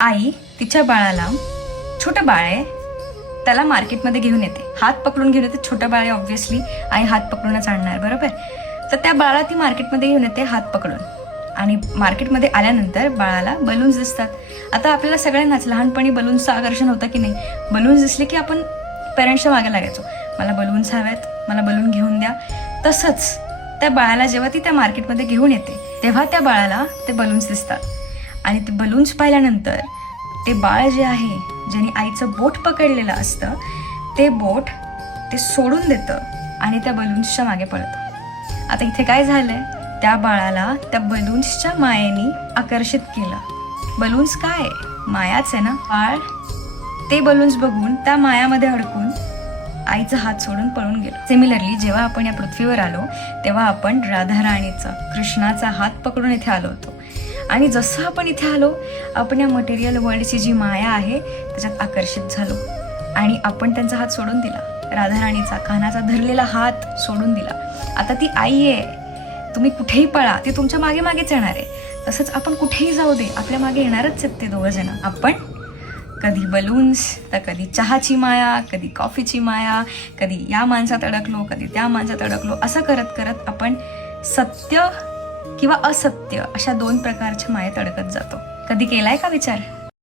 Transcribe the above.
आई तिच्या बाळाला, छोटं बाळ आहे त्याला मार्केटमध्ये घेऊन येते, हात पकडून घेऊन येते. छोटं बाळ आहे ऑब्व्हियसली, आई हात पकडूनच आणणार बरोबर. तर त्या बाळाला ती मार्केटमध्ये घेऊन येते हात पकडून. आणि मार्केटमध्ये आल्यानंतर बाळाला बलून्स दिसतात. आता आपल्याला सगळ्यांनाच लहानपणी बलून्सचं आकर्षण होतं की नाही. बलून्स दिसले की आपण पेरेंट्सच्या मागे लागायचो, मला बलून्स हवेत, मला बलून घेऊन द्या. तसंच त्या बाळाला जेव्हा ती त्या मार्केटमध्ये घेऊन येते तेव्हा त्या बाळाला ते बलून्स दिसतात. आणि ते बलून्स पाहिल्यानंतर ते बाळ जे आहे, ज्याने आईचं बोट पकडलेलं असतं, ते बोट ते सोडून देतं आणि त्या बलून्सच्या मागे पळतं. आता इथे काय झालंय, त्या बाळाला त्या बलून्सच्या मायेने आकर्षित केलं. बलून्स काय, मायाच आहे ना. बाळ ते बलून्स बघून त्या मायामध्ये अडकून आईचा हात सोडून पळून गेलो. सिमिलरली जेव्हा आपण या पृथ्वीवर आलो तेव्हा आपण राधाराणीचा, कृष्णाचा हात पकडून इथे आलो होतो. आणि जसं आपण इथे आलो, आपण या मटेरियल वर्ल्डची जी माया आहे त्याच्यात आकर्षित झालो आणि आपण त्यांचा हात सोडून दिला. राधाराणीचा कानाचा धरलेला हात सोडून दिला. आता ती आई आहे, तुम्ही कुठेही पळा, ती तुमच्या मागे मागेच येणार आहे. तसंच आपण कुठेही जाऊ दे, आपल्या मागे येणारच आहेत ते दोघं जण. आपण कधी बलून्स, तर कधी चहाची माया, कधी कॉफीची माया, कधी या माणसात अडकलो, कधी त्या माणसात अडकलो. असं करत करत आपण सत्य किंवा असत्य अशा दोन प्रकारच्या मायेत अडकत जातो. कधी केलाय का विचार?